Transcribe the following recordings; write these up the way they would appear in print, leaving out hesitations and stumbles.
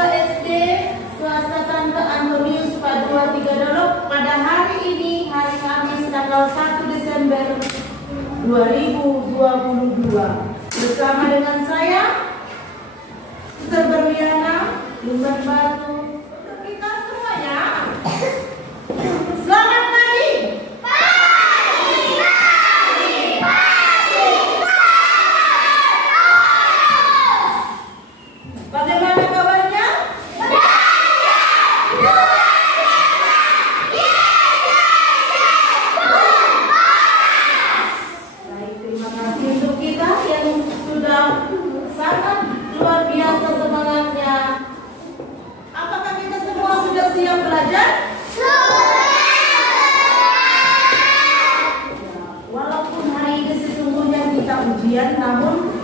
siswa SD swasta Santo Antonius Padua 3 Dolok pada hari ini, hari Kamis tanggal 1 Desember 2022. Bersama dengan saya, Sister Berliana, Lumban Batu, untuk kita semuanya. Selamat pagi. Bagaimana kabarnya? Baik, terima kasih untuk kita yang sudah sangat luar biasa semangatnya. Apakah kita semua sudah siap belajar? Walaupun hari ini sesungguhnya kita ujian, namun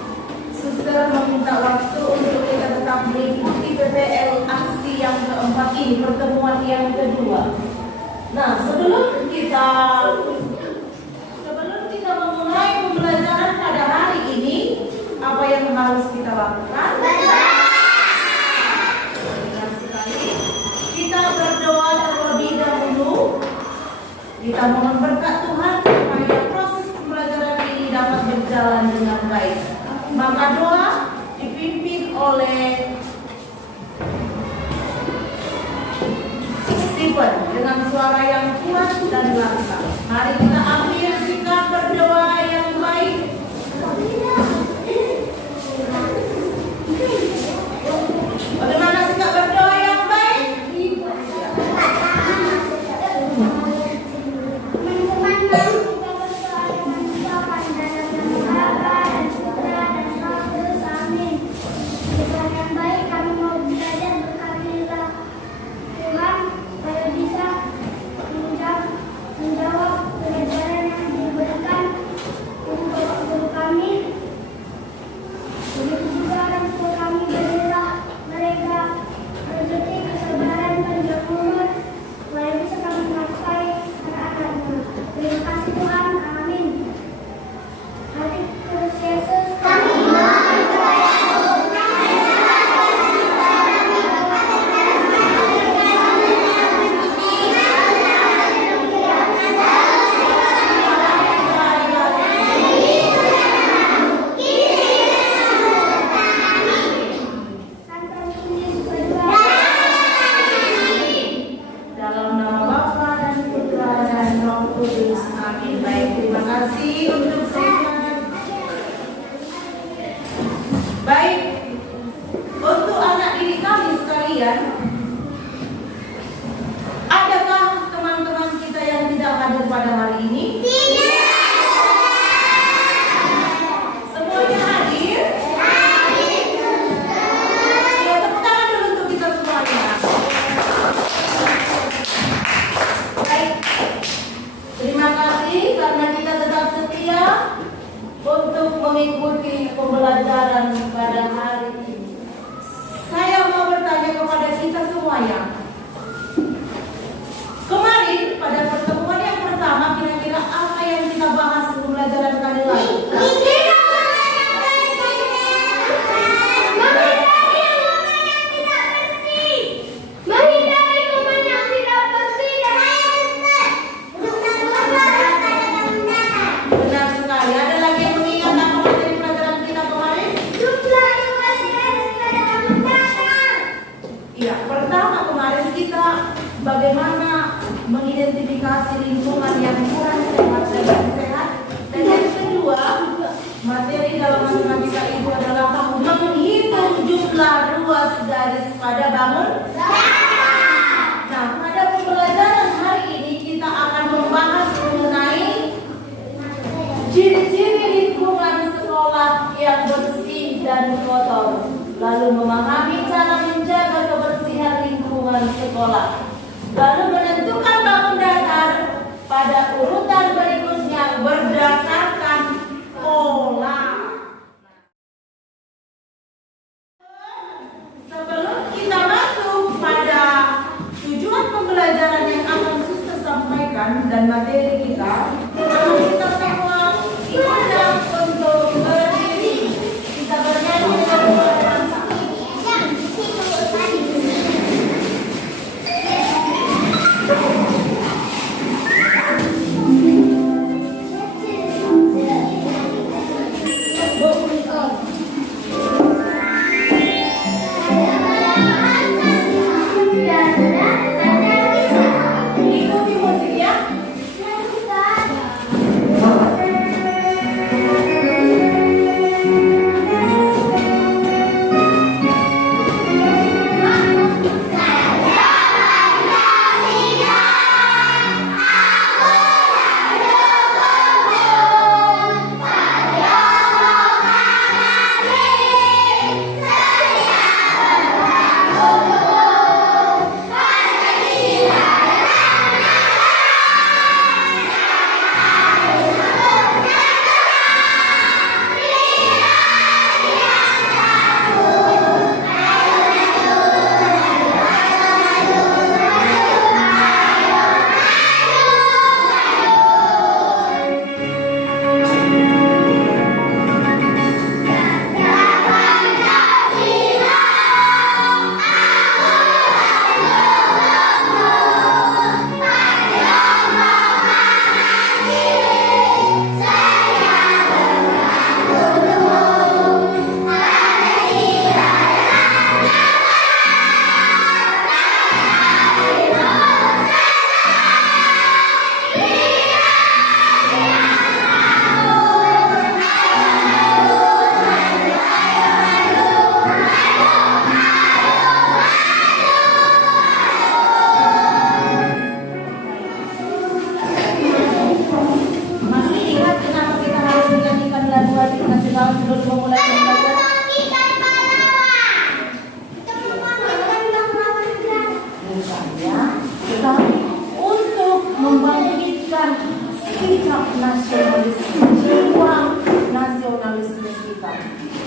Suster meminta waktu untuk kita tetap mengikuti PPL aksi yang keempat ini, pertemuan yang kedua. Nah, sebelum kita memulai pembelajaran pada hari ini, apa yang harus kita lakukan? Benar sekali. Kita berdoa terlebih dahulu. Kita mohon berkat Tuhan supaya proses pembelajaran ini dapat berjalan dengan baik. Maka doa dipimpin oleh Stephen dengan suara yang kuat dan lantang. Mari kita ambil sikap berdoa yang baik. Bagaimana sikap berdoa yang baik? Mengikuti pembelajaran pada hari ini. Saya mau bertanya kepada kita semuanya. Kemarin pada pertemuan yang pertama, kira-kira apa yang kita bahas pembelajaran kali lalu? Bagaimana mengidentifikasi lingkungan yang kurang sehat dan sehat. Dan yang kedua, materi dalam matematika itu adalah menghitung jumlah ruas garis pada bangun. Nah, pada pembelajaran hari ini kita akan membahas mengenai ciri-ciri lingkungan sekolah yang bersih dan kotor, lalu memahami cara menjaga kebersihan lingkungan sekolah. Lalu menentukan bangun datar pada urutan berikutnya berdasarkan pola. Sebelum kita masuk pada tujuan pembelajaran yang akan Suster sampaikan dan materi kita semua diundang untuk berdiri. Kita bernyanyi dengan suara lantang.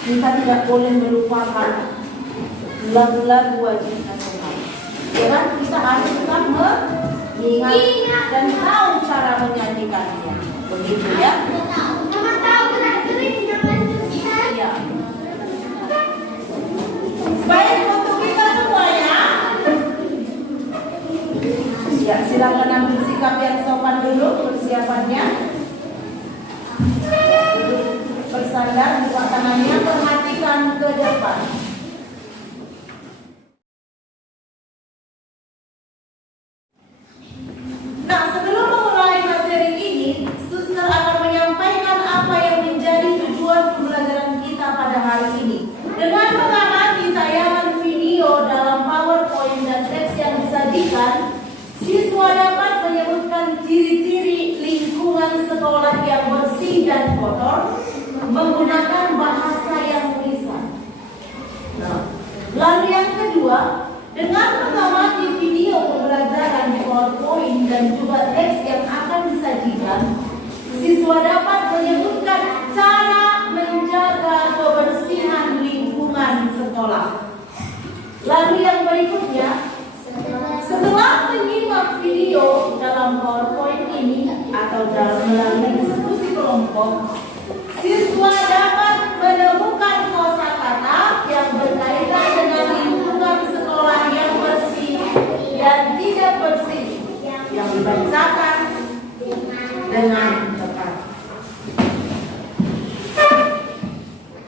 kita tidak boleh melupakan lagu-lagu wajib nasional. Ya kan? Kita harus tetap mengingat dan tahu cara menyanyikannya. Begitu ya? Ya. Baik untuk kita semuanya. Ya, silakan ambil sikap yang sopan dulu persiapannya. Bersandar, buka tangannya, perhatikan ke depan. Nah, sebelum memulai materi ini, Suster akan menyampaikan apa yang menjadi tujuan pembelajaran kita pada hari ini. Dengan mengamati tayangan video dalam PowerPoint dan teks yang disajikan, siswa dapat menyebutkan ciri-ciri lingkungan sekolah yang bersih dan kotor menggunakan bahasa yang lisan. Nah, lalu yang kedua, dengan mengamati video pembelajaran di PowerPoint dan juga teks yang akan disajikan, siswa dapat menyebutkan cara menjaga kebersihan lingkungan sekolah. Lalu yang berikutnya, setelah menyimak video dalam PowerPoint ini atau dalam melalui diskusi kelompok, siswa dapat menemukan kosakata yang berkaitan dengan lingkungan sekolah yang bersih dan tidak bersih yang dibacakan dengan tepat.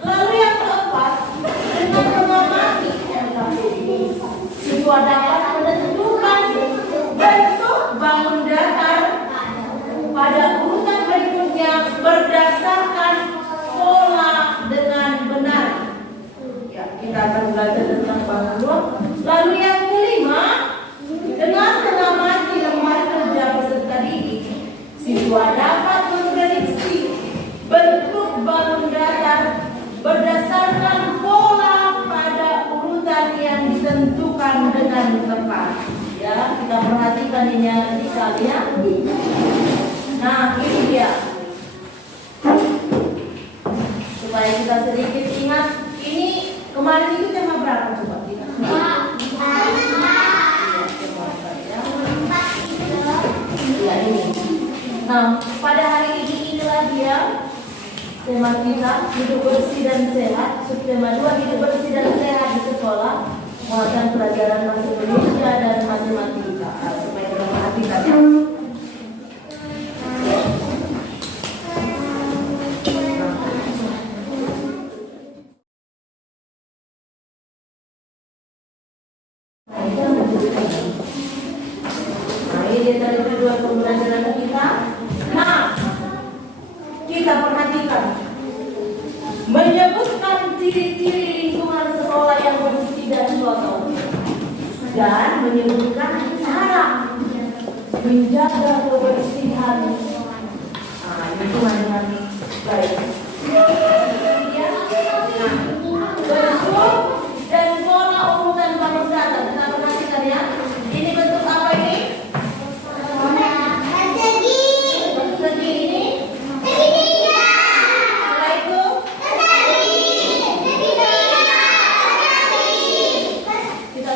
Lalu yang keempat, dengan mengamati siswa dapat menentukan bentuk bangun datar pada urutan berikutnya berdasarkan pola dengan benar. Ya, kita akan belajar tentang bangun ruang. Lalu yang kelima, dengan mengamati lembar kerja peserta didik, siswa dapat memprediksi bentuk bangun datar berdasarkan pola pada urutan yang ditentukan dengan tepat. Ya, kita perhatikan ini sekalian. Nah, ini dia. Supaya kita sedikit ingat, ini kemarin itu tema berapa coba kita? Ya, ini. Nah, pada hari ini inilah dia tema kita, hidup bersih dan sehat. Subtema 2, hidup bersih dan sehat di sekolah, muatan pelajaran bahasa Indonesia dan matematika. Supaya kita perhatikan ya. Nah, ini dari kedua pembelajaran kita. Nah, kita perhatikan, menyebutkan ciri-ciri lingkungan sekolah yang bersih dan kotor, dan menyebutkan cara menjaga kebersihan lingkungan dengan baik. Bentuk dan pola urutan bangun datar, kita perhatikan ya. Ini bentuk apa ini? Persegi ini. Setelah itu kita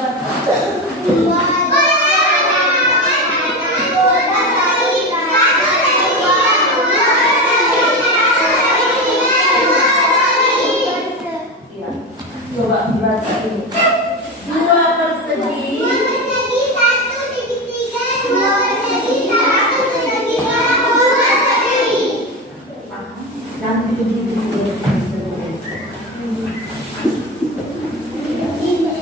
coba baca ini. Dua persegi.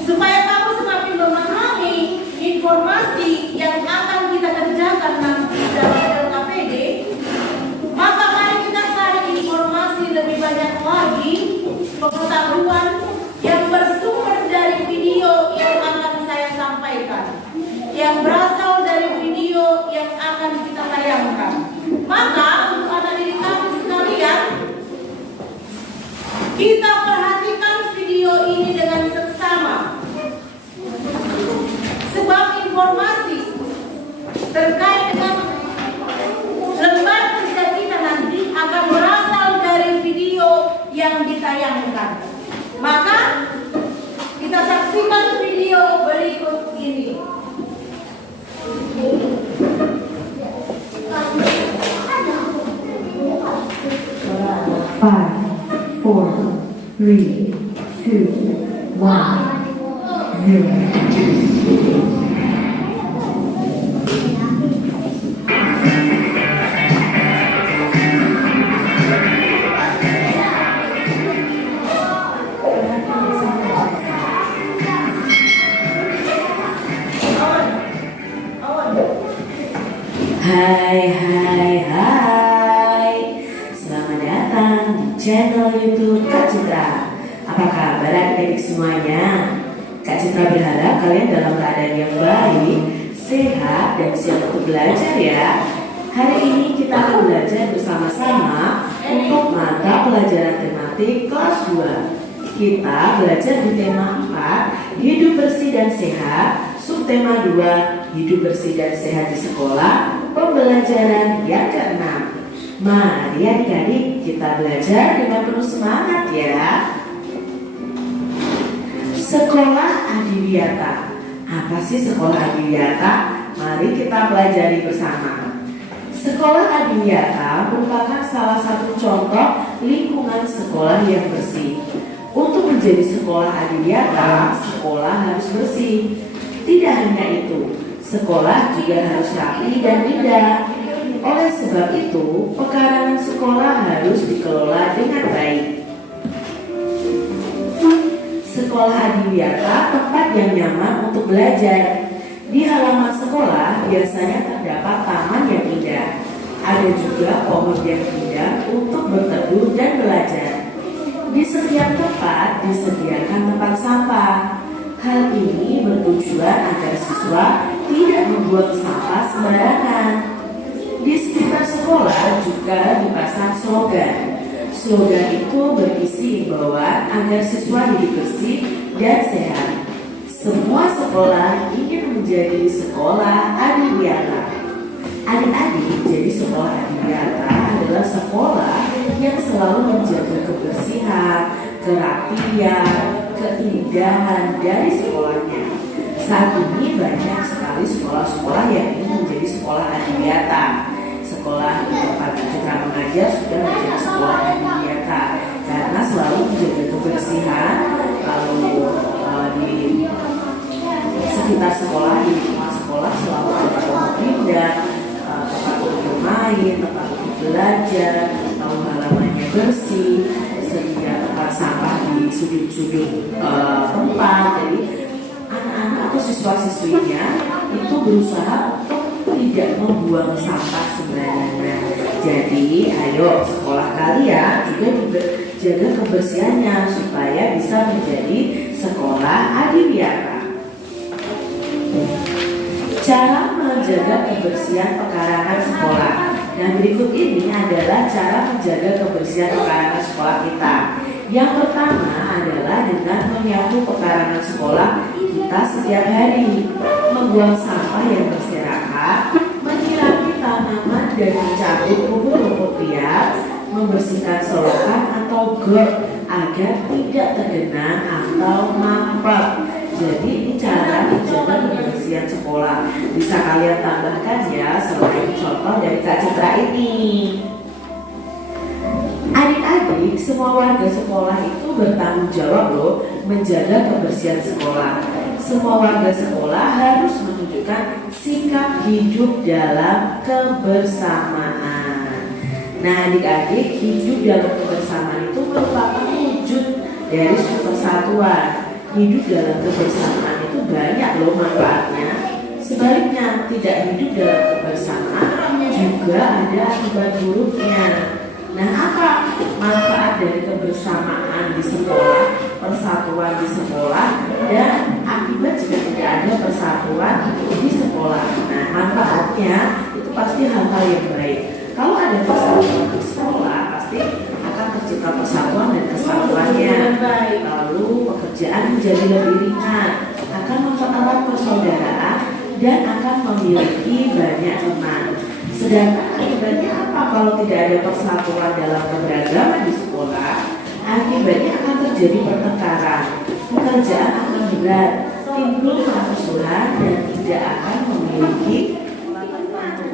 Supaya kamu semakin memahami informasi yang akan kita kerjakan nanti dalam LKPD, maka mari kita cari informasi lebih banyak lagi, pengetahuan yang bersumber dari video yang akan saya sampaikan, yang berasal dari video yang akan kita tayangkan. Maka untuk anak didik kami sekalian, kita perhatikan video ini dengan seksama, sebab informasi terkait dengan lembar kerja kita nanti akan berasal dari video yang ditayangkan. 5, 4, 3, 2, 1, 0. Hai, selamat datang di channel YouTube Kak Citra. Apa kabar adik-adik semuanya? Kak Citra berharap kalian dalam keadaan yang baik, sehat, dan siap untuk belajar ya. Hari ini kita akan belajar bersama-sama untuk mata pelajaran tematik kelas 2. Kita belajar di tema 4, hidup bersih dan sehat, subtema 2, hidup bersih dan sehat di sekolah, pembelajaran yang ke-6. Mari adik-adik kita belajar dengan penuh semangat ya. Sekolah Adiwiyata. Apa sih sekolah Adiwiyata? Mari kita pelajari bersama. Sekolah Adiwiyata merupakan salah satu contoh lingkungan sekolah yang bersih. Untuk menjadi sekolah Adiwiyata, sekolah harus bersih. Tidak hanya itu, sekolah juga harus rapi dan indah. Oleh sebab itu, pekarangan sekolah harus dikelola dengan baik. Sekolah Adiwiyata tempat yang nyaman untuk belajar. Di halaman sekolah biasanya terdapat taman yang indah. Ada juga pohon yang indah untuk berteduh dan belajar. Di setiap tempat disediakan tempat sampah. Hal ini bertujuan agar siswa tidak membuang sampah sembarangan. Di sekitar sekolah juga dipasang slogan. Slogan itu berisi imbauan agar siswa hidup bersih dan sehat. Semua sekolah ingin menjadi sekolah Adiwiyata. Adik-adik, jadi sekolah Adiwiyata adalah sekolah yang selalu menjaga kebersihan, kerapian, keindahan dari sekolahnya. Saat ini banyak sekali sekolah-sekolah yang ingin menjadi sekolah Adiwiyata. Sekolah di tempat kita mengajar sudah menjadi sekolah Adiwiyata karena selalu menjaga kebersihan. Lalu di sekitar sekolah, di lingkungan sekolah selalu ada tempat indah, tempat untuk bermain, tempat untuk belajar, tahu halamannya bersih, sedia tempat sampah di sudut-sudut tempat. Jadi anak-anak atau siswa-siswinya itu berusaha untuk tidak membuang sampah sembarangan. Jadi ayo sekolah kalian juga jaga kebersihannya supaya bisa menjadi sekolah Adiwiyata. Cara menjaga kebersihan pekarangan sekolah. Nah, berikut ini adalah cara menjaga kebersihan pekarangan sekolah kita. Yang pertama adalah dengan menyapu pekarangan sekolah kita setiap hari, membuang sampah yang berserakan, menyirami tanaman dan mencabut rumput-rumput liar, membersihkan selokan atau got agar tidak tergenang atau mampet. Jadi ini cara menjaga kebersihan sekolah. Bisa kalian tambahkan ya selain contoh dari Kak Citra ini. Adik-adik, semua warga sekolah itu bertanggung jawab loh menjaga kebersihan sekolah. Semua warga sekolah harus menunjukkan sikap hidup dalam kebersamaan. Nah adik-adik, hidup dalam kebersamaan itu merupakan wujud dari persatuan. Hidup dalam kebersamaan itu banyak loh manfaatnya. Sebaliknya, tidak hidup dalam kebersamaan juga ada akibat buruknya. Nah, apa manfaat dari kebersamaan di sekolah, persatuan di sekolah, dan akibat jika tidak ada persatuan di sekolah? Nah, manfaatnya itu pasti hal-hal yang baik. Kalau ada persatuan di sekolah, pasti akan tercipta persatuan dan kesatuannya. Lalu pekerjaan menjadi lebih ringan, akan mempererat persaudaraan dan akan memiliki banyak teman. Sedangkan akibatnya apa kalau tidak ada persatuan dalam keberagaman di sekolah? Akibatnya akan terjadi pertengkaran, pekerjaan akan berat, timbul permusuhan dan tidak akan memiliki waktu.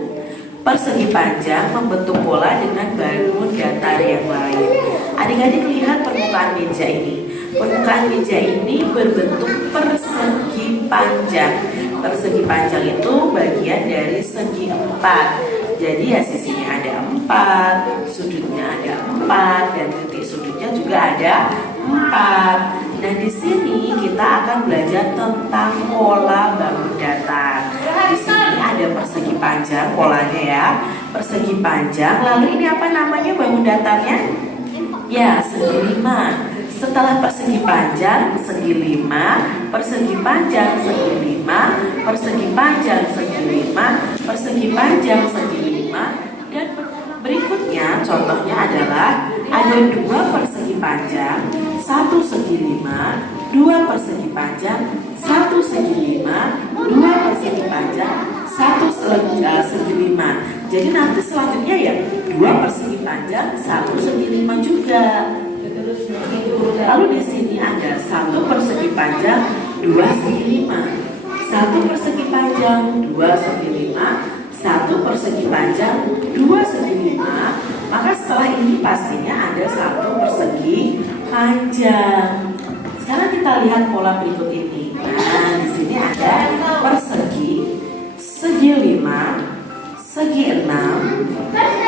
Persegi panjang membentuk pola dengan bangun datar yang lain. Adik-adik lihat permukaan meja ini. Permukaan meja ini berbentuk persegi panjang. Persegi panjang itu bagian dari segi 4. Jadi ya sisinya ada 4, sudutnya ada 4, dan titik sudutnya juga ada 4. Nah, di sini kita akan belajar tentang pola bangun datar. Di sini ada persegi panjang polanya ya, persegi panjang. Lalu ini apa namanya bangun datarnya? Ya, segi 5. Setelah persegi panjang, segi 5, persegi panjang, segi 5, persegi panjang, segi 5, persegi panjang, segi 5, dan berikutnya contohnya adalah ada 2 persegi panjang, 1 segi 5, 2 persegi panjang, 1 segi 5, 2 persegi panjang, 1 segi 5. Jadi nanti selanjutnya ya 2 persegi panjang, 1 segi 5 juga. Lalu di sini ada 1 persegi panjang, 2 segi 5, 1 persegi panjang, 2 segi 5, 1 persegi panjang, 2 segi 5. Maka setelah ini pastinya ada 1 persegi panjang. Sekarang kita lihat pola berikut ini. Nah, di sini ada persegi, segi 5, segi 6,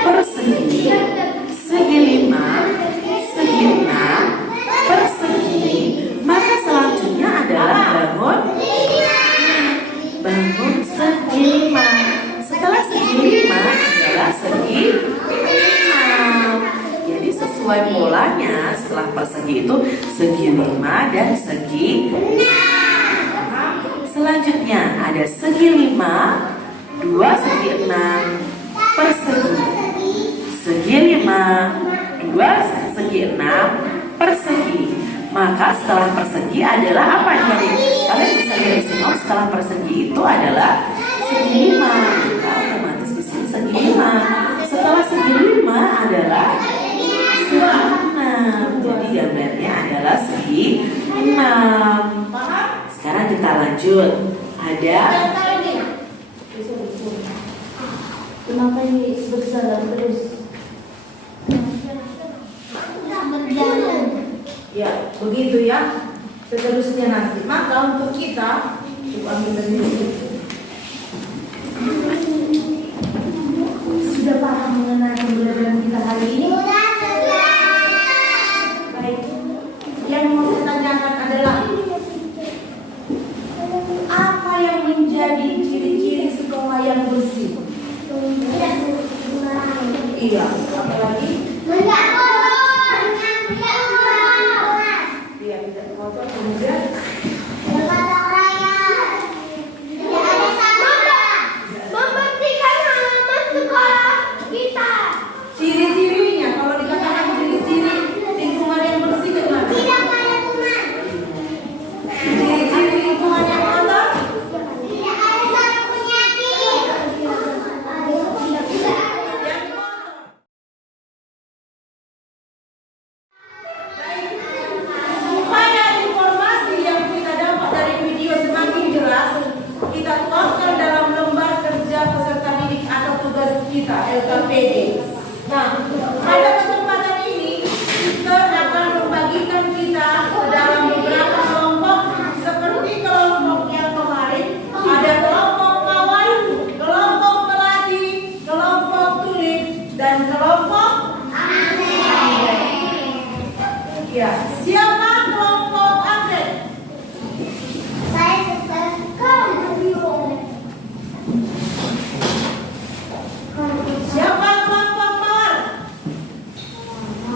persegi, segi 5, segi 6, persegi. Maka selanjutnya adalah bangun segi 5. Setelah segi 5 adalah segi 6. Jadi sesuai polanya, setelah persegi itu segi 5 dan segi 6. Selanjutnya ada segi 5, 2 segi 6, persegi, segi 5, 2 segi 6, persegi. Maka setelah persegi adalah apa nih? Kalian bisa lihat di sini, setelah persegi itu adalah segi 5. Maka otomatis di sini segi 5. Setelah segi 5 adalah segi 6. Jadi gambarnya adalah segi 6. Sekarang kita lanjut. Ada Kenapa ini berjalan terus? Ya, begitu ya. Seterusnya nanti. Maka untuk kita, ambil dari situ. Sudah paham mengenai pembelajaran kita hari ini? Baik. Yang mau saya tanyakan adalah apa yang menjadi ciri-ciri sekolah yang bersih? Iya, apa lagi? Iya, tidak kotor, kemudian ciri-cirinya, kalau dikatakan ciri-ciri lingkungan yang bersih bagaimana? Ciri-ciri lingkungan yang kotor? Supaya informasi yang kita dapat dari video semakin jelas, kita tuangkan dalam lembar kerja peserta didik atau tugas kita LKPD. Nah, pada kesempatan ini kita akan membagikan kita ke dalam beberapa kelompok seperti kelompok yang kemarin. Ada kelompok kawan, kelompok pelatih, kelompok tulis, dan kelompok ya. Siapa kelompok Andre? Siapa kelompok Mawar?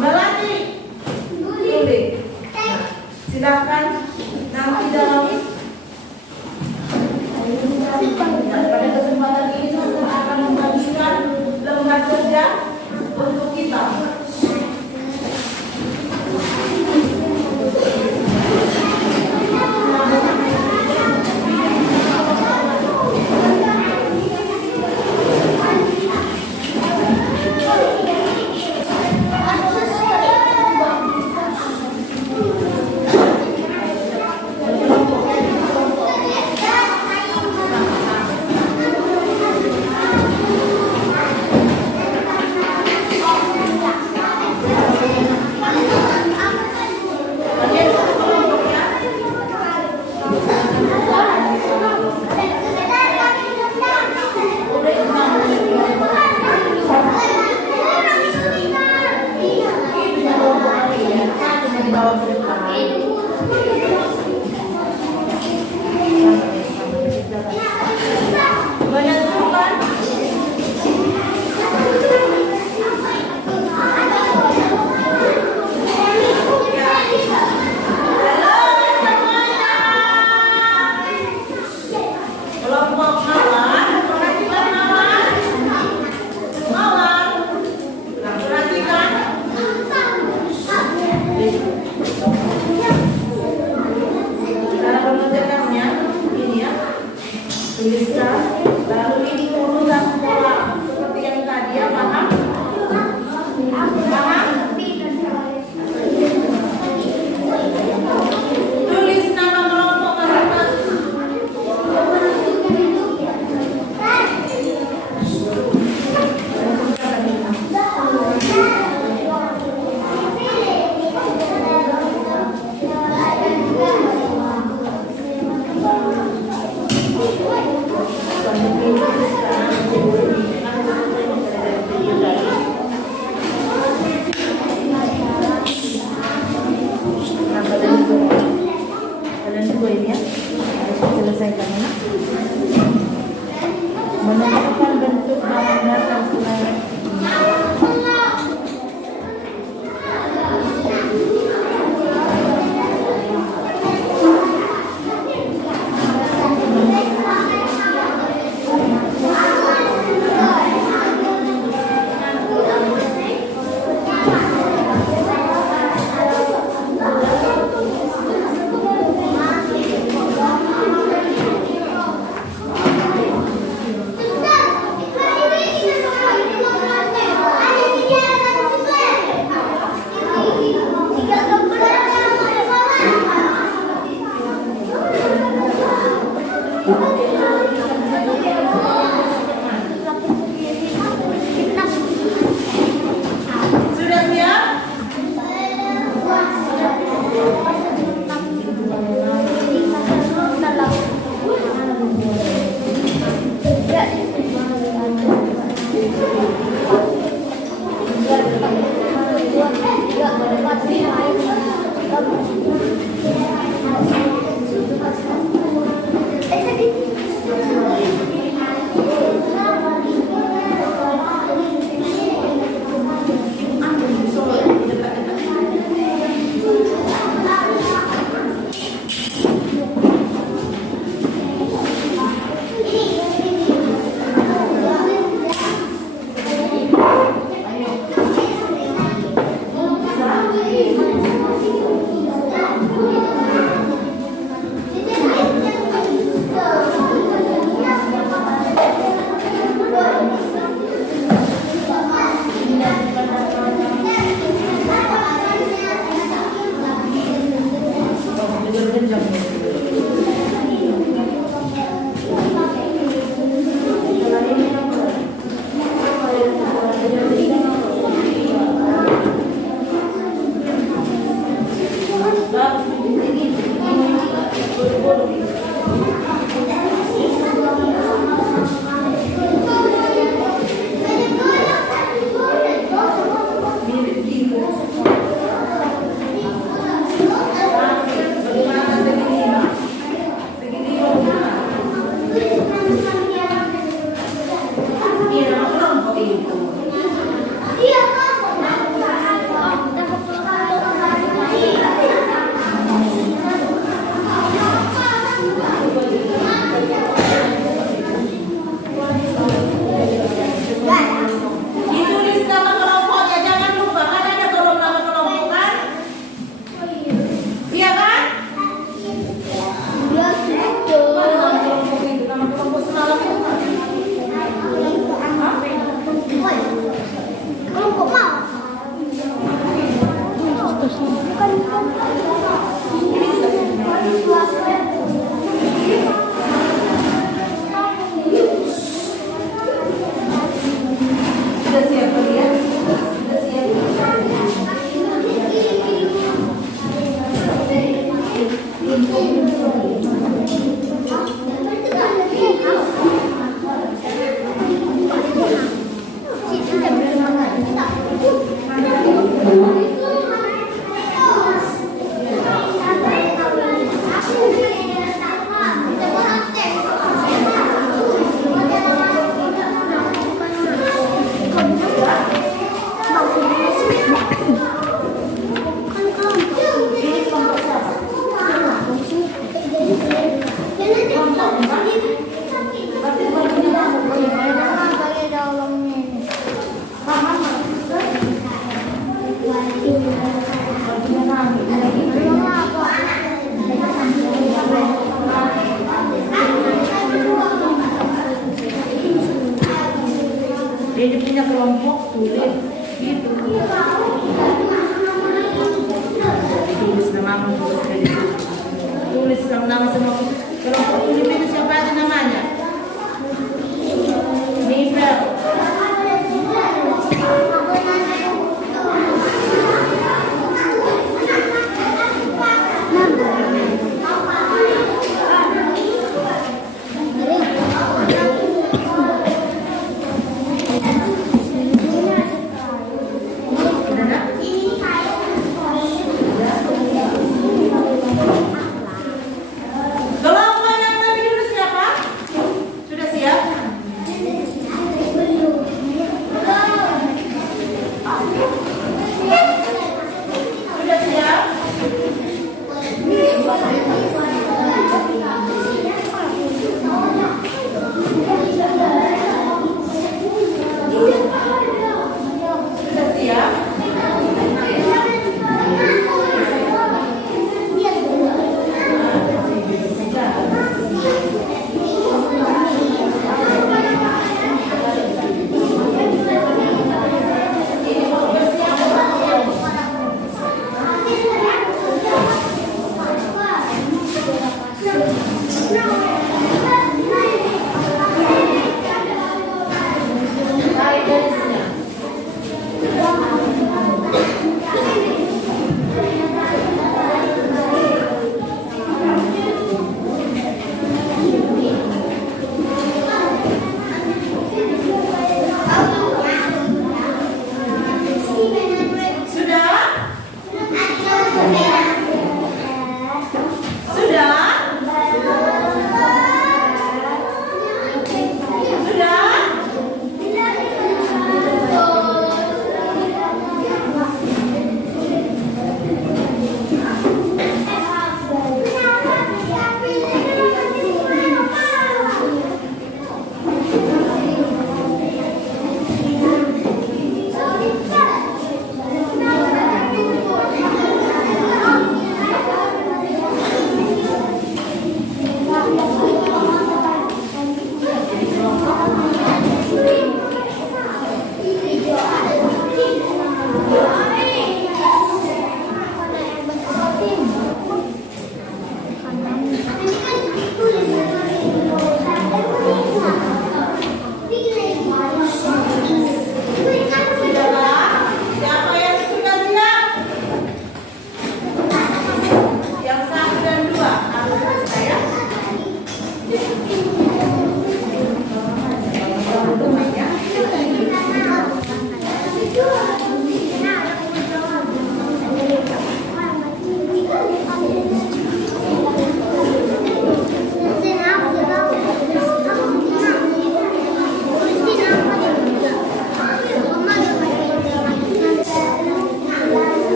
Melati? Tulis. Silakan nanti dalam pada kesempatan ini saya akan membagikan lembar kerja untuk kita. Mawar, perhatikan Mawar. Mawar, perhatikan. Cara mengerjakannya ini ya, tuliskan, lalu ini urutan pola seperti yang tadi ya, paham? Paham? Tulis nama kelompok masing-masing. Kalian juga ini ya, harus selesaikan ya. Menentukan bentuk dan datang selain. Sudah siap? Esa kelompok tulis gitu. Tulis namamu, tulis nama semua kelompok tulis itu siapa aja namanya? Nipel. Kelompok yang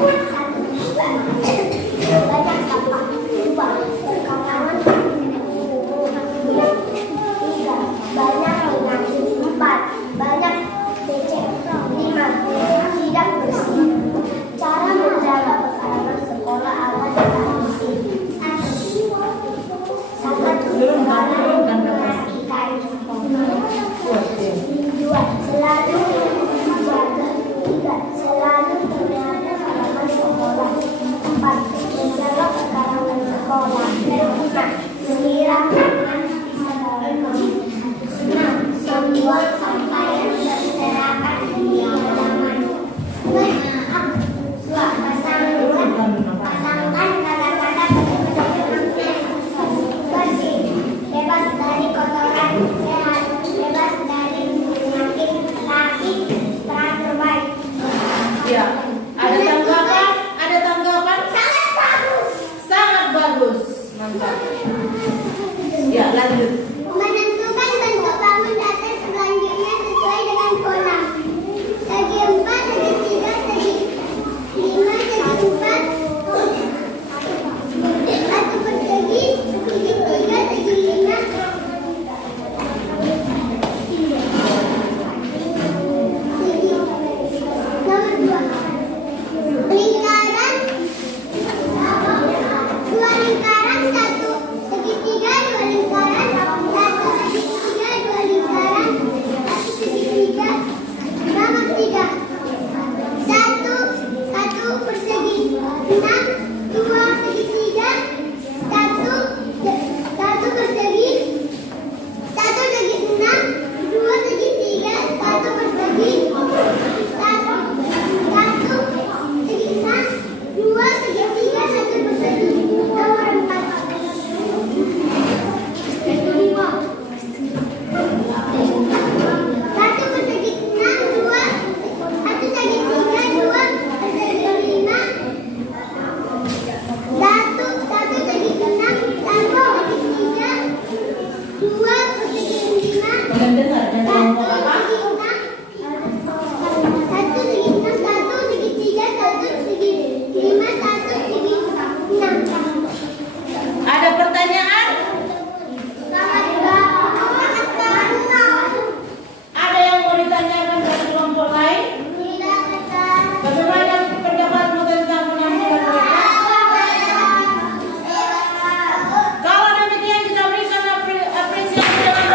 Banyak sampah. 2. Perkapalan tiga. Banyak penyakit. 4. Banyak becek. 5. Tidak bersih. Cara menjaga pekarangan sekolah agar tidak bersih. 1. Membersihkan sekolah. 2. Selalu menjaga. 3. Selalu menjaga pekarangan sekolah. 4. Menjaga pekarangan sekolah. 5. Menyiram tanaman. 6. Membuang sampah yang berserakan di halaman. 2. Pasangkan kata-kata bersih, bebas dari kotoran, sehat, bebas dari penyakit, laki, terbaik. Ya. Ada tanggapan? Ada tanggapan? Sangat bagus. Sangat bagus. Mantap. Ya, lanjut. Menentukan bentuk bangun datar selanjutnya sesuai dengan pola. Segi 4, segi 3, segi 5, segi 4. Satu persegi, segi 3, segi 5. Nomor 2. Lingkaran. 2 lingkaran, 1 segitiga, 2 lingkaran, 1 segitiga, 2 lingkaran, 1 segitiga. Nomor 3. 1 persegi, 6, 2 segitiga, 1 persegi, 1 segi 6, 2 segitiga, 1 persegi, 1 segi 6, 2 segitiga, 1 persegi. Nomor 4. Satu persegi 6, 2, 1 segitiga, 2 persegi 5. 1 segi 6, 1 segitiga, 2 persegi 5. Kalian dengar dan ngomong apa? 1 segi 6, 1 segitiga, 1 segi 5, 1 segi 6. Ada pertanyaan? Ada yang mau ditanyakan dari kelompok lain? Bagaimana pendapatmu tentang penampilan mereka? Kalau demikian kita berikan apresiasi dengan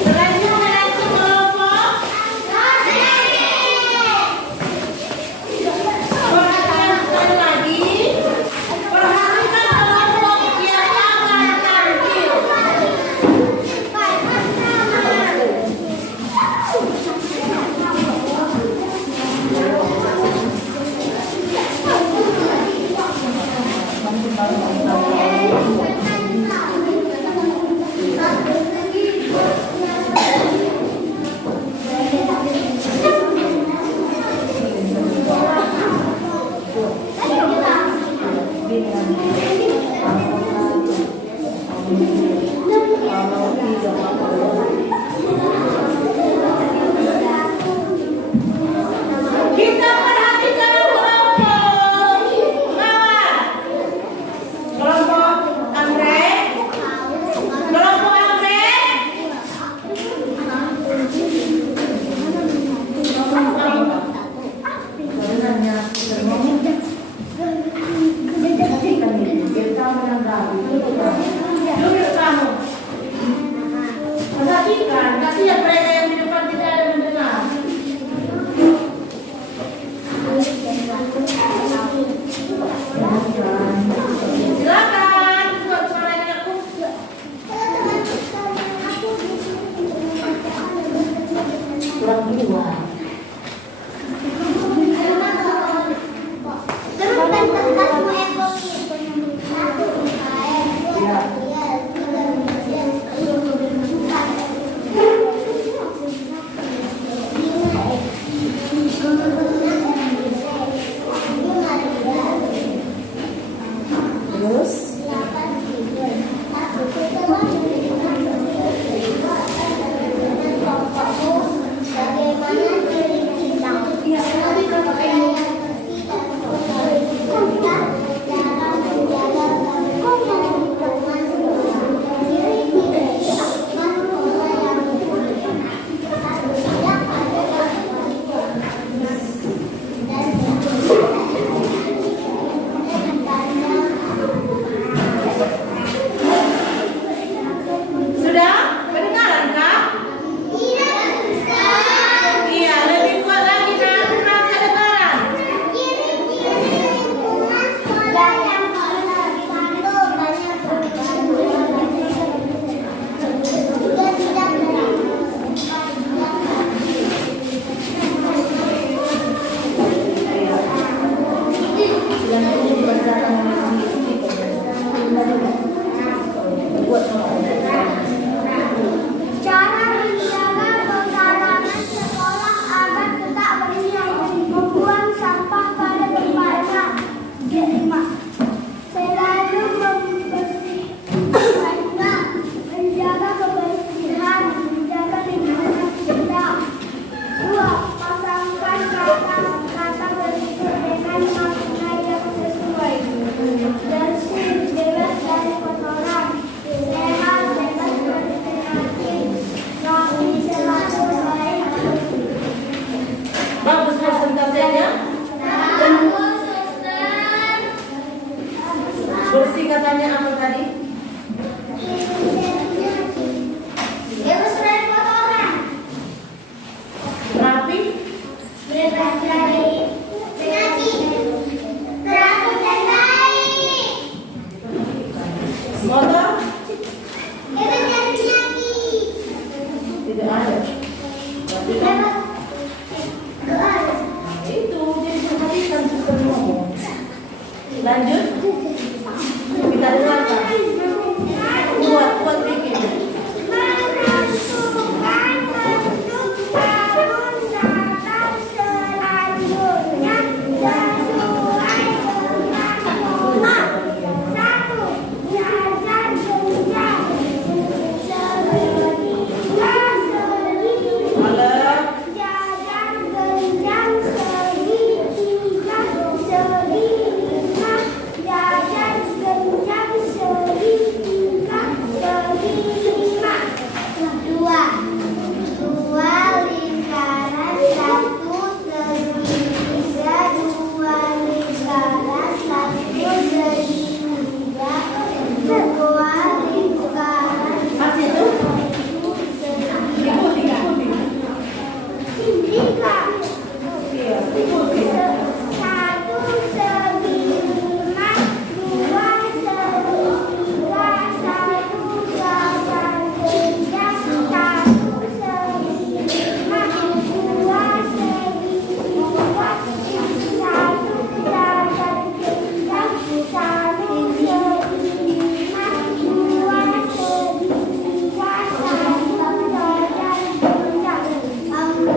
selanjutnya nanti kelompok perhatian sekali lagi. Perhatikan kelompok yang akan tampil. Kita perhatikan kelompok mana? Kelompok anggrek. Kelompok anggrek. Sebenarnya duduk kamu. Perhatikan, kasihan mereka yang di depan tidak ada mendengar. Silakan buat suaranya aku. Kurang 2. Teruskan tentangmu emosi. Terus? 8 Bersih katanya apa tadi? Bebas dari kotoran. Rapi? Bebas dari penyakit. Teratur dan baik. Motor? Bebas dari penyakit. Tidak ada. Berarti kan Bebas. Doa. itu jadi perhatikan suster ngomong. Lanjut. Kita dengarkan. Kuat bikin. Menentukan bentuk tahun Natal selanjutnya sesuai dengan tema. 1. Jajan genjang. Segitiga segitiga. Malam. Jajan genjang segitiga segitiga. Jajan genjang segitiga segitiga. 2 lingkaran 1 segitiga. 2 lingkaran 1 segitiga. 2 lingkaran Masih itu? Ikuti. segitiga. Iya, ikuti. 1 segitiga, 2 segitiga, 1 jajan genjang, 1 segitiga, 2 segitiga, 1 jajan genjang, 1 segitiga, 2 segitiga, 1 jajan genjang. 4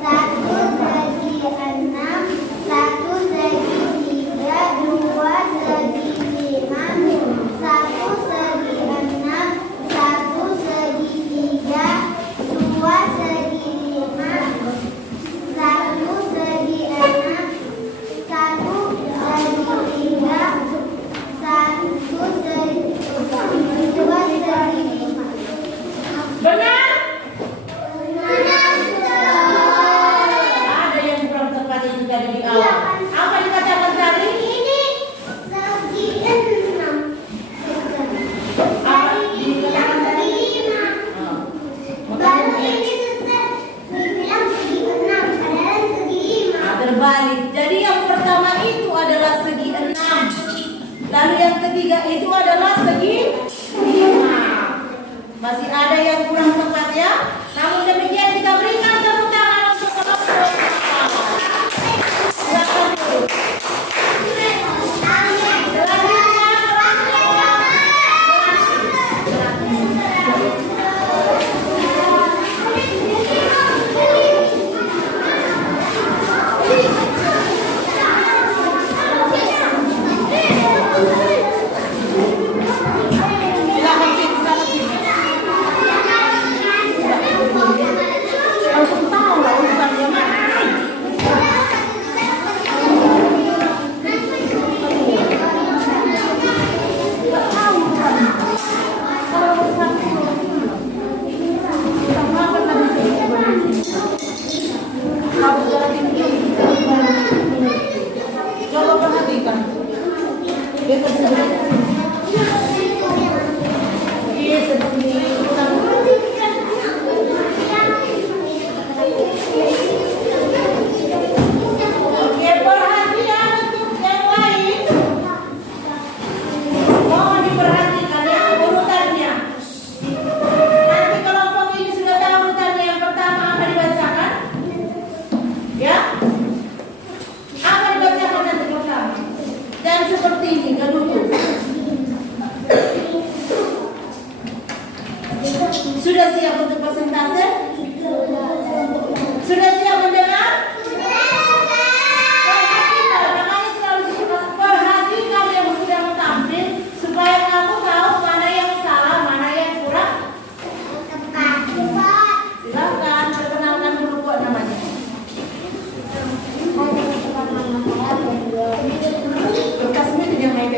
1 segi 6, 1 segi 3, 2 segi 5, 1 segi 6, 1 segi 3, 2 segi 5, 1 segi 6, 1 segi 3, 1 segi 2 segi 5. Benar? Benar, Ada yang kurang tepat itu tadi di awal. Apa dikatakan tadi? ini segi 6. Apa Dari dikatakan tadi? segi 5. Oh. Baru Makanya ini suster dibilang segi 6, padahal segi 5. terbalik. Jadi yang pertama itu adalah segi 6. Lalu yang ketiga itu adalah segi 5. Masih ada yang kurang tepat ya? Namun demikian kita berikan tepuk tangan untuk kelompok. Silakan dulu. Silakan sini. Langsung tahu lah urusannya mana. Coba perhatikan. Besok iya sedih. Oke, perhatian untuk yang lain. Mohon diperhatikan ya urutannya. Nanti kelompok ini sudah tahu urutannya. Yang pertama akan dibacakan. Ya. Akan dibacakan nanti pertama. Dan seperti ini kan duduk. Sudah siap untuk persentase? Sudah siap mendengar? Perhatikan, makanya selalu disebut perhatikan yang sedang tampil supaya kamu tahu mana yang salah, mana yang kurang. Silakan perkenalkan dulu kok namanya. Kertasnya itu yang main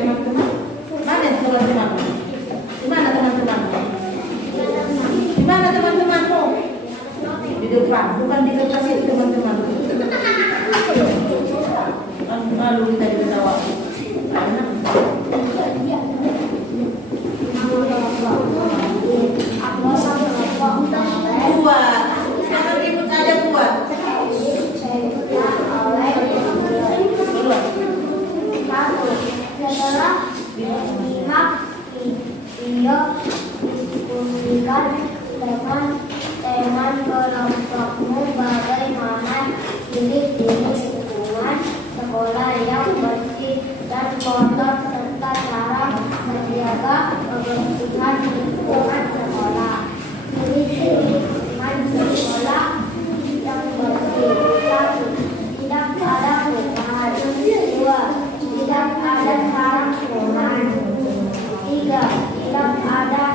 setelah 5 video diskusikan teman kelompokmu bagaimana ciri-ciri lingkungan sekolah yang bersih dan kotor serta cara menjaga kebersihan lingkungan sekolah. Ciri-ciri lingkungan sekolah yang bersih: 1. Tidak ada kuman. 2. Tidak ada sarang kuman. 3. Tidak ada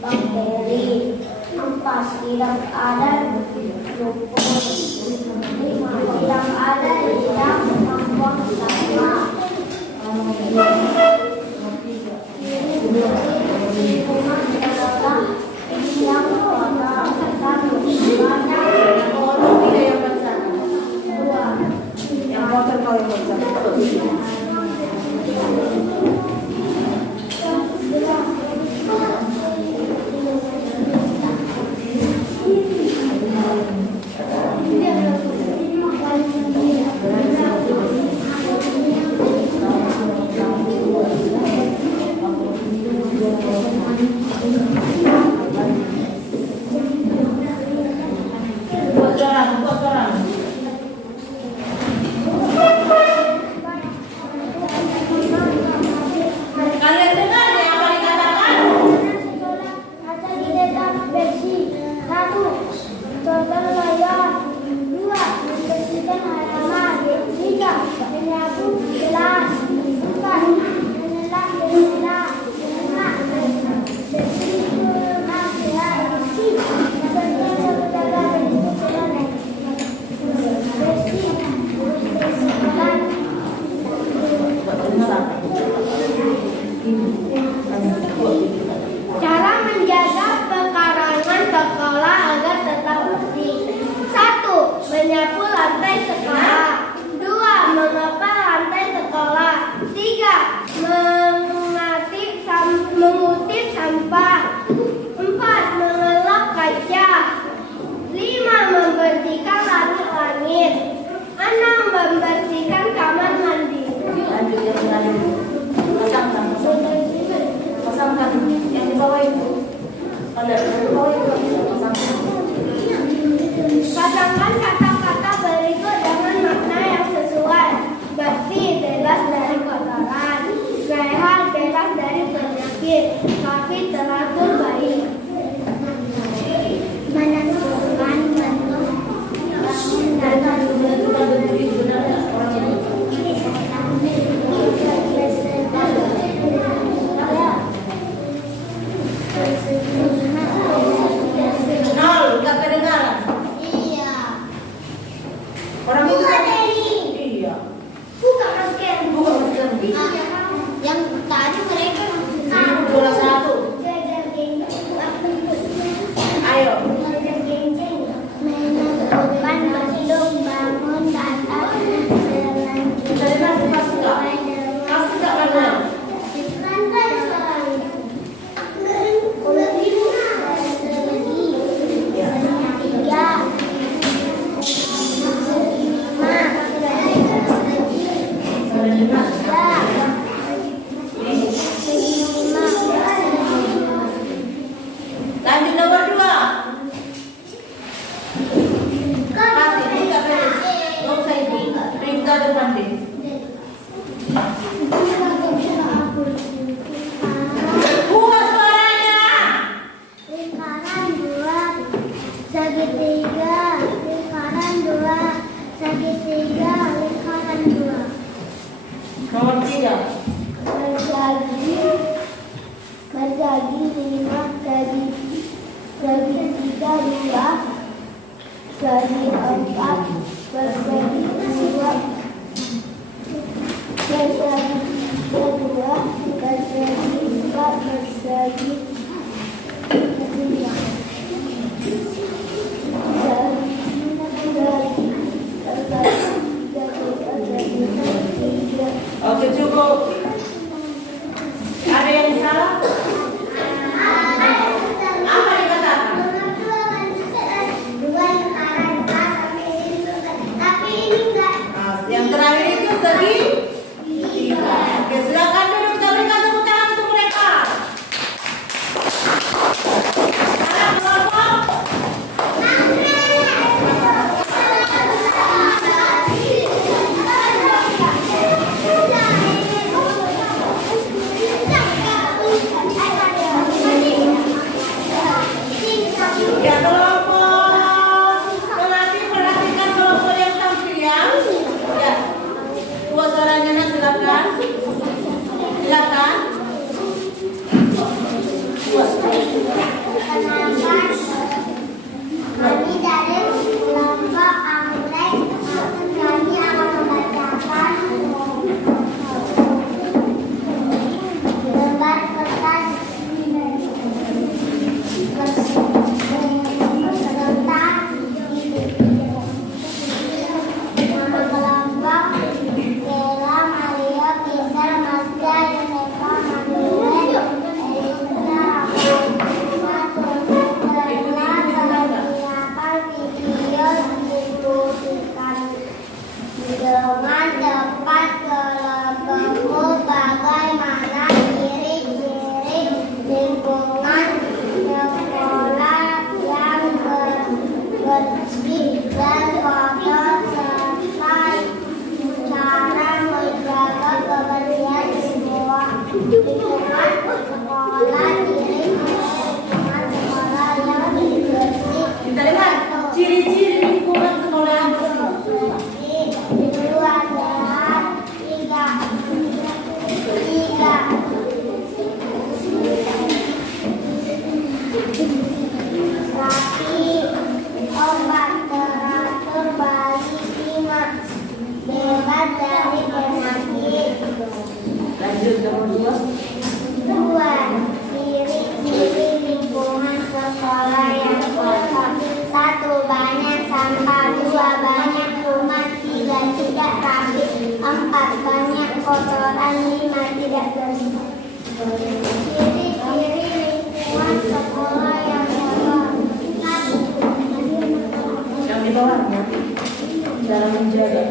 bakteri. 4. Tidak ada lumpur. 5. Tidak ada lidah membuang sampah. Lingkungan sekolah yang kotor serta banyak. Yang kotor kau yang baca. Kalian dengar ya apa dikatakan? Kaca di dekat bersih. 1. Total layar. 2. Membersihkan halaman. 3. Menyapu gelas. 4. Menelak jendela. 5. Bersih rumah ya bersih. Bersih menjaga bentuk jalan. Bersih. Bersihkan. Cara menjaga pekarangan sekolah agar tetap bersih. 1. Menyapu lantai sekolah. 2. Mengepel lantai sekolah. 3. Mengutip sampah. 4. Mengelap kaca. 5. Membersihkan langit-langit. 6. Membersihkan kamar mandi. Lanjut yang lain. Pasangkan yang di bawah itu. Kalau yang di bawah itu pasangkan. Pasangkan kata-kata berikut dengan makna yang sesuai. Bersih, bebas dari kotoran. Sehat, bebas dari penyakit. Tapi teratur baik. Menentukan bentuk Nol, nggak kedengaran. Iya. Orang itu Buka kan? Dewi. Iya. Buka masker. Bukan masker. Yang tadi mereka Bola satu. belajar Ayo. menentukan bentuk bangun tata Dari nasi masuk nggak? Masuk nggak mana? Lanjut nomor 2. Kasih ini nggak beres. Nggak usah ibu. Rifda depan deh. Buka suaranya. Lingkaran 2 segitiga, lingkaran 2 segitiga, lingkaran 2 Nomor 3. berbagi 5 segitiga 2 segi 4 bersegi 2 bersegi 2 bersegi 4 bersegi 3. Oke, cukup. Ada yang salah? Apa dikatakan? Yang terakhir itu segi 3. Oke, silakan. Lingkungan sekolah diri lingkungan sekolah yang bersih. Kita lihat ciri-ciri lingkungan sekolah yang bersih. Dua sehat, tiga rapi, empat teratur, baik, lima bebas dari penyakit. Lanjut nomor 2. Dua, ciri-ciri lingkungan sekolah yang kotor. Satu, banyak sampah. Dua, banyak rumah. Tiga, tidak rapi. Empat, banyak kotoran. Lima, tidak bersih. Ciri-ciri lingkungan sekolah yang kotor. Satu, Yang di bawahnya cara menjaga.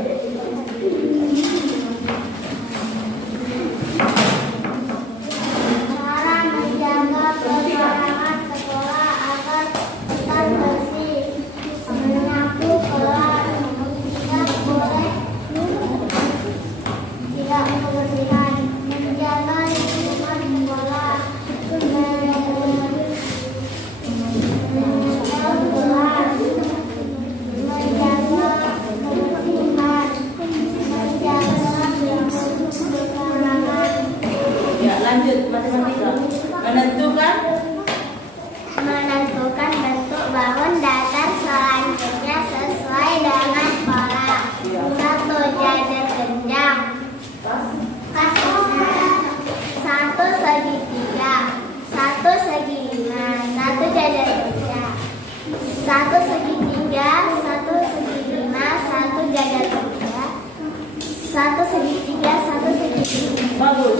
cara menjaga kebersihan sekolah agar tetap bersih. Menyapu kelas tidak boleh tidak kebersihan. Menjaga lingkungan sekolah. Ya, lanjut matematika. Menentukan Menentukan bentuk bangun datar selanjutnya sesuai dengan pola. Satu, jajar genjang. Satu segitiga. Satu segi lima. Satu jajar genjang. Satu segitiga. Satu segi lima. Satu jajar genjang. Satu segitiga. Satu segi lima. bagus.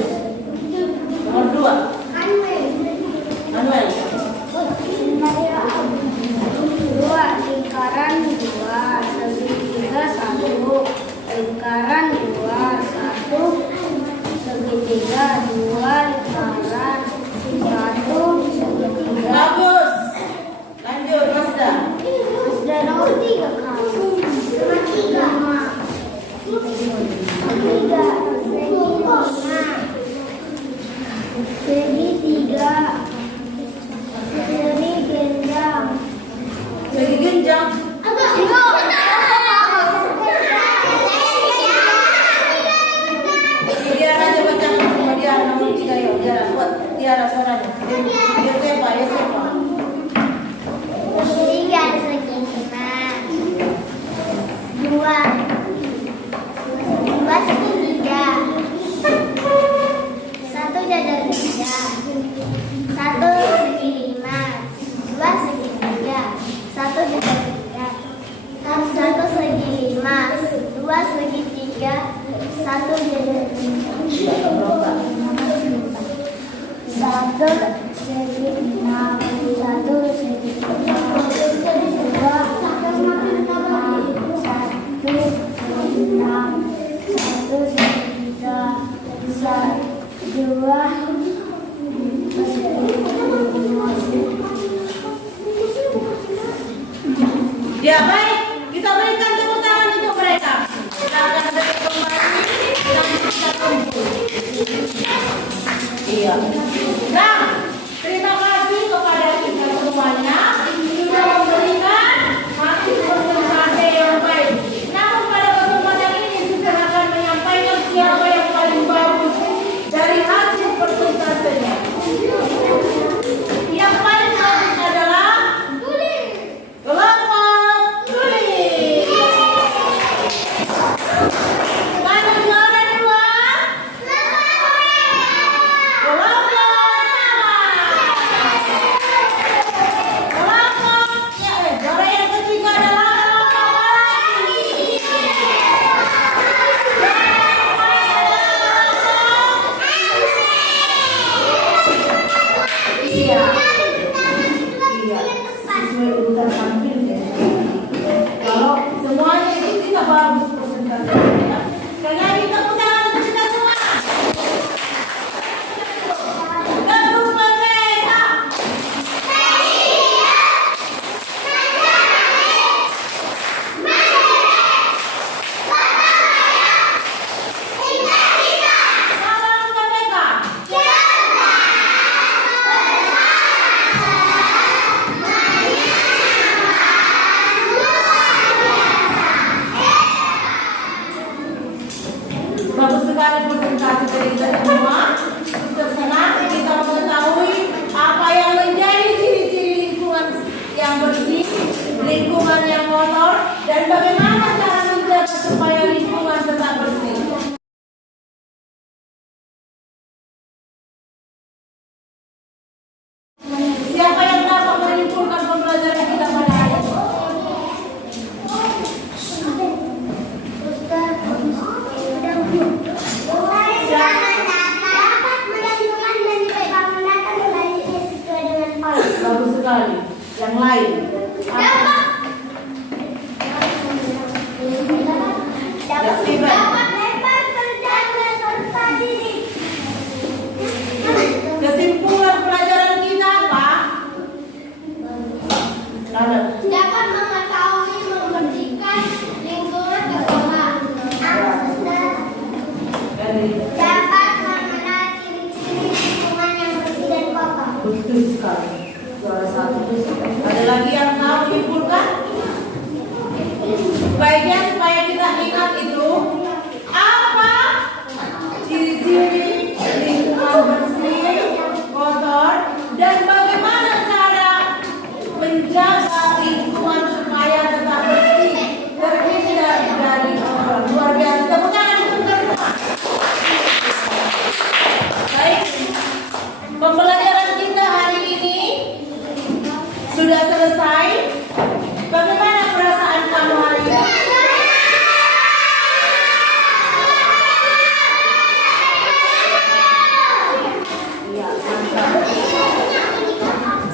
Nomor 2. Manuel. Dua, lingkaran dua, segitiga satu, lingkaran dua, satu, segitiga dua, lingkaran satu, segitiga. Bagus. Lanjut Mazda. Sudah nomor 3 kan? Nomor 3. Segitiga. Segi genjang. Segi genjang. Tiara aja baca sama dia nomor 3 yuk. Tiara buat Tiara suaranya. Dia siapa? Ya siapa? Tiga segi lima. Dua segitiga. Satu jajar tiga. Satu segi lima. Dua segitiga. Satu jajar tiga. Satu segi lima. Dua segitiga. Satu jajar tiga. Satu segi enam. Satu segi enam. Dua satu segi enam. Satu segi tiga. Dua Ya baik, kita berikan tepuk tangan untuk mereka. Kita akan beri kembali dan kita kumpul. Iya. Nah, terima kasih kepada kita semuanya sudah memberikan hasil presentasi yang baik. Namun pada kesempatan ini saya akan menyampaikan siapa yang paling bagus dari hasil presentasinya. Yang paling bagus adalah kelompok tulis. Mana juara 2? Kelompok nama. Juara 1. Ada lagi yang mau menyimpulkan? Baiknya supaya kita ingat itu apa ciri-ciri lingkungan bersih, kotor, dan bagaimana cara menjaga lingkungan supaya tetap bersih, terhindar dari kotor. Luar biasa. Tepuk tangan untuk semua. Baik, pembelajaran kita hari ini sudah selesai. Bagaimana perasaan kamu hari ini? Iya, mantap.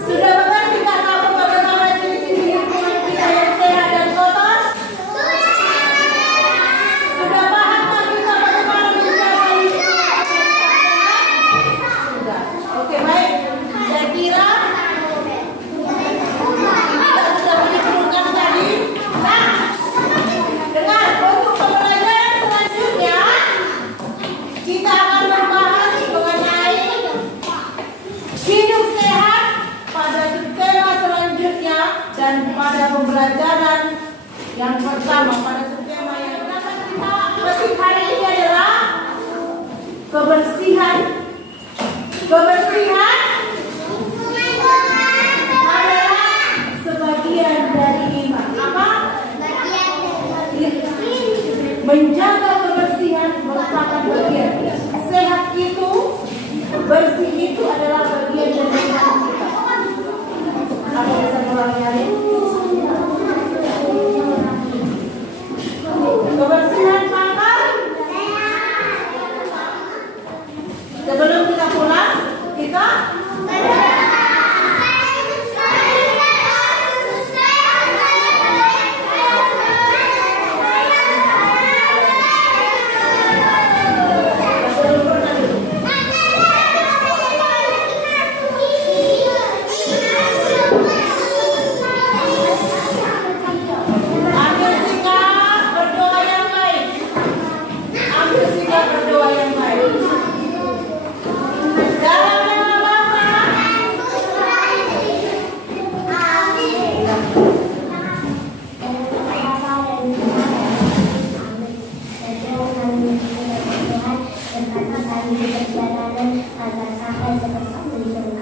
Sudah mengerti tak kamu bagaimana ciri-ciri lingkungan kita yang sehat dan kotor? Sudah paham tak kita bagaimana menjaga lingkungan kita yang sehat? Sudah. Oke, baik. Saya kira kita sudah menyimpulkan tadi. Nah, dengar, untuk pembelajaran selanjutnya kita akan membahas mengenai hidup sehat pada tema selanjutnya dan pada pembelajaran yang pertama pada tema yang dapat kita petik hari ini adalah kebersihan. Kebersihan adalah sebagian dari iman. Apa? Menjaga kebersihan merupakan bagian. Sehat itu, bersih itu adalah bagian dari iman kita. Apa bisa mulai hari? Kebersihan mata. Sebelum kita pulang, kita ambil sikap berdoa yang baik. Ambil sikap berdoa yang baik. Dalam nama Bapa, Agar sampai seperti